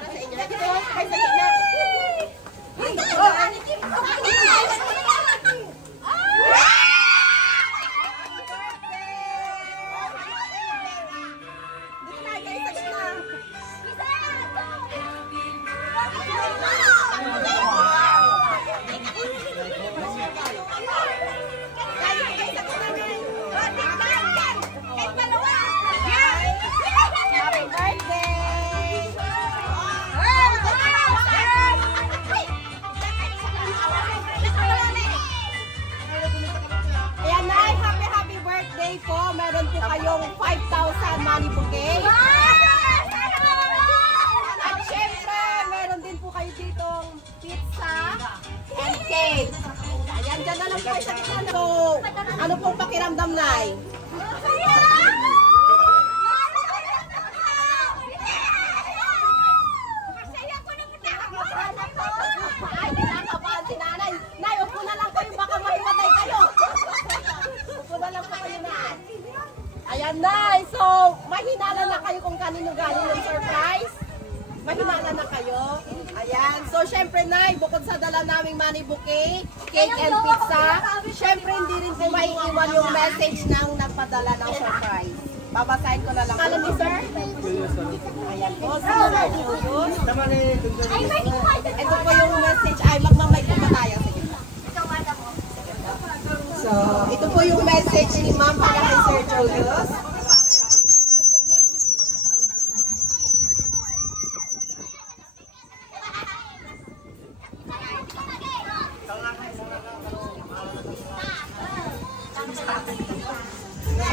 para sa inyo. Ito, ay sa gitna. Meron po kayong 5,000 money bouquet. At syempre, meron din po kayo ditong pizza and cake. Ayan, dyan na lang po sa gitna. So, ano pong pakiramdam, Nay? Ay, kinakabahan si Nanay. Nay, upo na lang kayo, baka mahimatay kayo. Upo na lang po kayo, Nay. Ayan, Nay. So, mahinala na kayo kung kanino galing yung surprise. Mahinala na kayo. Ayan. So, syempre, Nay, bukod sa dala naming money bouquet, cake and pizza, syempre, hindi rin po maiiwan yung message ng nagpadala ng surprise. Babasahin ko na lang. Alam ni Sir? Ayan po. Ito po yung message. Ay, magmamay po ba tayo? Sige. So, ito po yung message ni Ma'am para kay Sir Julius.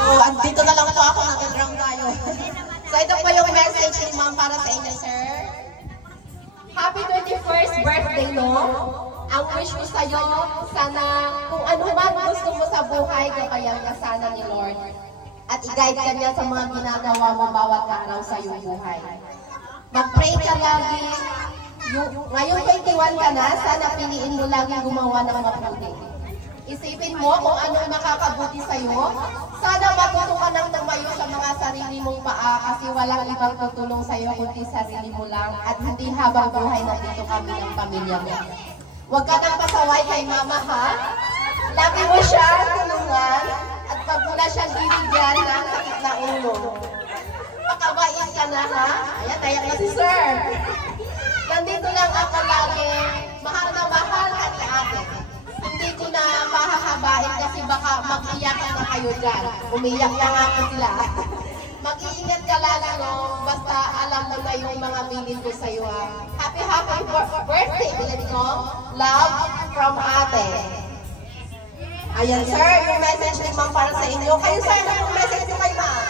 So, andito na lang po ako, nag-drum tayo. So, ito po yung message ni Ma'am para sa inyo, Sir. Happy 21st birthday, no? Ang wish ko sa'yo, sana kung ano man gusto mo sa buhay, gabayan ka sana ni Lord. At i-guide ka niya sa mga ginagawa mo bawat araw sa iyong buhay. Mag-pray ka lagi. Ngayong 21 ka na, sana piliin mo lagi gumawa ng mabuti. Isipin mo kung ano makakabuti sa'yo. Sana matuto ka nang tumayo sa mga sarili mong paa kasi walang ibang tutulong sa'yo kundi sarili mo lang at hindi habang buhay na dito kami ng pamilya mo. Huwag ka nang pasaway kay Mama, ha? Lagi mo siya tulungan at pag mula siyang binigyan ng sakit na ulo. Pakabait ka na, ha? Ayan, tayak na si Sir. Nandito lang ako lagi. Mahal na mahal ka ni ate. Hindi ko na pahahabain kasi baka mag-iyakan na kayo dyan. Umiyak na nga po sila. Mag-iingat ka lalo, no? Basta alam mo na yung mga bilin ko sa'yo, ha? Happy birthday, bilin ko. Love from ate. Ayan, sir, yung message ni Ma'am para sa inyo. Kayo, sir, ano yung message nyo kay Ma'am?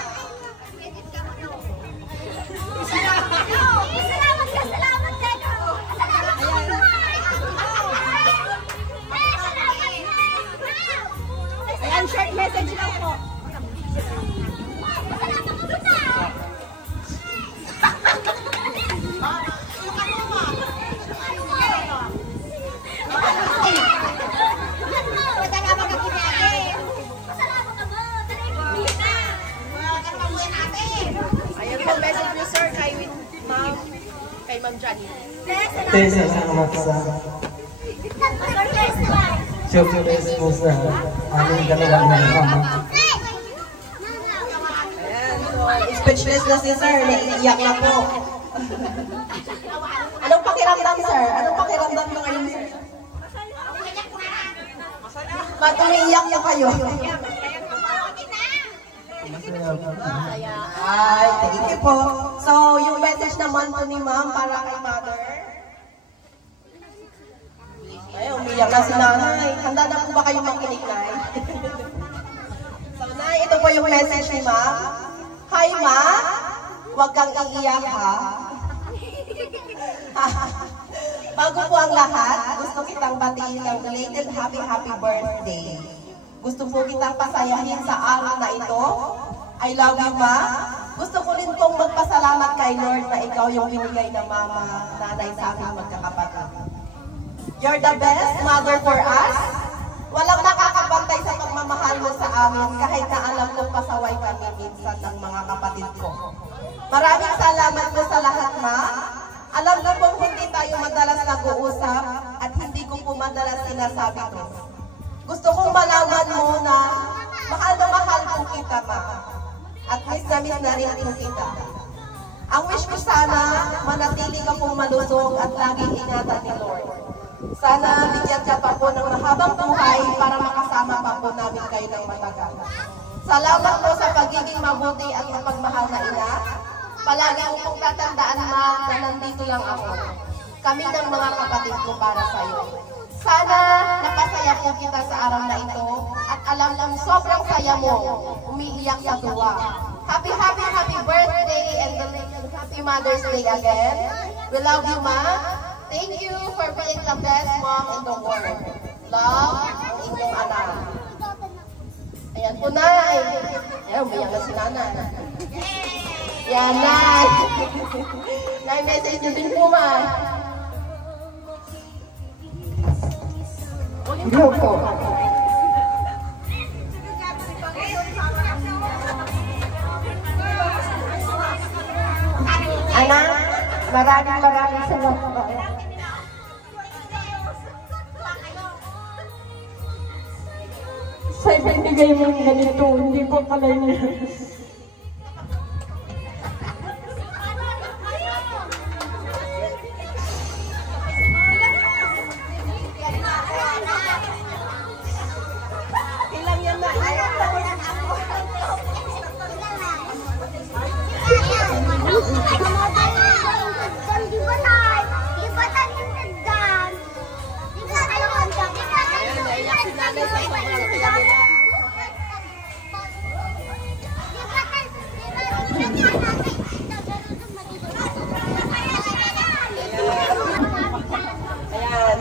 Ayan, short message lang po. Ma'am Johnny. Salamat sa surprise mo sa aming dalawang mama. Ayan, so speechless na si Sir, naiiyak na po. Anong pakiramdam, Sir? Anong pakiramdam nyo ngayon, Sir? Matumiiyak na kayo. Ay, thank you po. So, yung message naman po ni Ma'am para kay Mother. Ay, umiyak na si Nanay. Handa na po ba kayong makinig, Nay? So, Nay, ito po yung message ni Ma'am. Hi, Ma. Huwag kang iiyak, ha? Bago po ang lahat, gusto kitang batiin ng belated happy birthday. Gusto po kitang pasayahin sa araw na ito. I love you, Ma. Gusto ko rin pong magpasalamat kay Lord na ikaw yung binigay na mama, nanay sa aming magkakapatid. You're the best mother for us. Walang nakakabantay sa pagmamahal mo sa amin kahit na alam kong pasaway kami minsan ng mga kapatid ko. Maraming salamat po sa lahat, Ma. Alam sinasabi ko. Gusto kong malaman mo na mahal po kita, ma. At miss na rin po kita. Ang wish ko sana, manatili ka pong malusog at laging ingatan ni Lord. Sana bigyan ka pa po ng mahabang buhay para makasama pa po namin kayo ng matagal. Salamat po sa pagiging mabuti at mapagmahal na ina. Palagi mo pong tatandaan, ma, na nandito lang ako. Kami ng mga kapatid ko para sa iyo. Sana napasaya po kita sa araw na ito at alam kong sobrang saya mo, umiiyak sa tuwa. Happy birthday and happy Mother's Day again. We love you, ma. Thank you for being the best mom in the world. Love ang inyong anak. Ayan po, Nay. Ayan, umiyak na si Nanay. Yan, Nay. Nay, message nyo din po, ma. Video po. Anak, maraming salamat. Sa ibinigay mo ng ganito, hindi ko pala niya.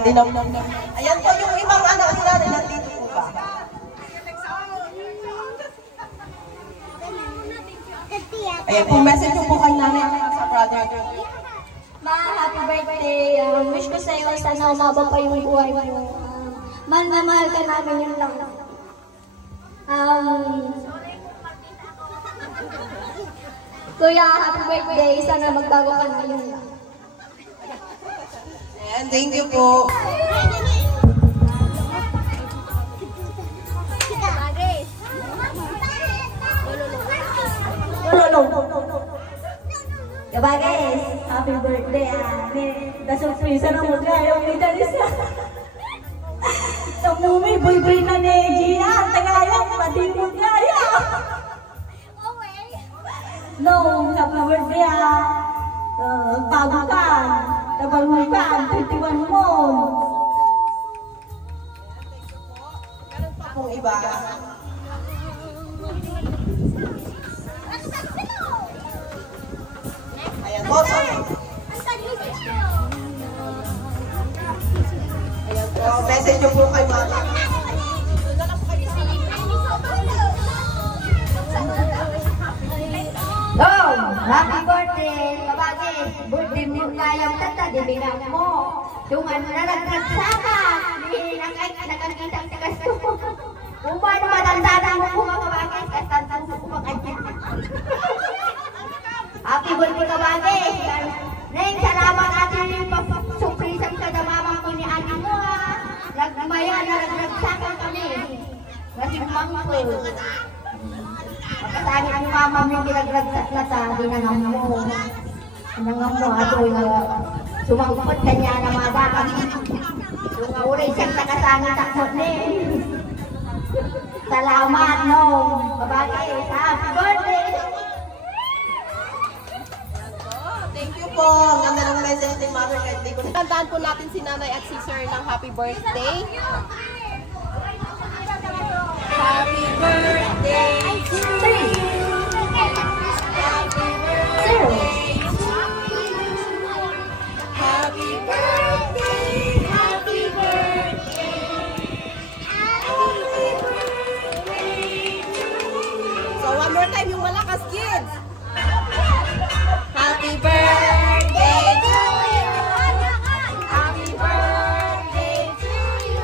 Ilang yan na? Ayan po yung ibang anak nila na nandito po ba? Ayan po, message po kay nanay at sa brother. Ma, happy birthday. Wish ko sa'yo, sana umaba pa yung buhay mo. Mahal na mahal ka namin, yun lang. Kuya, happy birthday. Sana magbago ka na, yun lang. Ayan, thank you po. Diba guys, happy birthday na-surprise na mo kayo may Darisa. Namumi, boy-boy na ni Gia, tagayan, pati mo kaya. No, happy birthday bago ka, nabago ka, 21 mo. Meron pa pong iba. Ayan po, sorry. Ayan po, message nyo po kay mama. Oh, happy birthday, kabagis. Birthday mo kayang tata, dibilang mo. Yung ano na nagsaka, nakakita ang tagas ko. Kung paano matandaan mo po mga kabagis, katandaan mo po mga happy birthday kabagis. Neng, salamat natin yung surprise sa damamang ko ni Ate mo ha. Nagmaya na nagsaka kami. Nasimang ko. Pagkasali ang mama mo yung ginaglagsat na sa dinangam mo. Dinangam mo ato yung sumangkot kanya na mga bata. Yung uray siyang nakasangit takot ni. Salamat no. Babagay, happy birthday. Thank you po. Ang ganda ng message ni Mother kahit di ko. Tandaan po natin si Nanay at si Sir ng happy birthday. Happy birthday to you. Happy birthday to you. Happy birthday, happy birthday. Happy birthday to you. So one more time yung malakas, kids. Happy birthday to you. Happy birthday to you.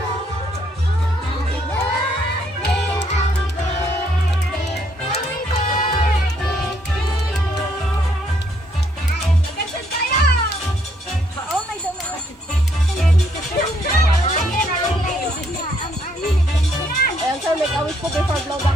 Happy birthday, happy birthday, happy birthday to you. wish ko before blow back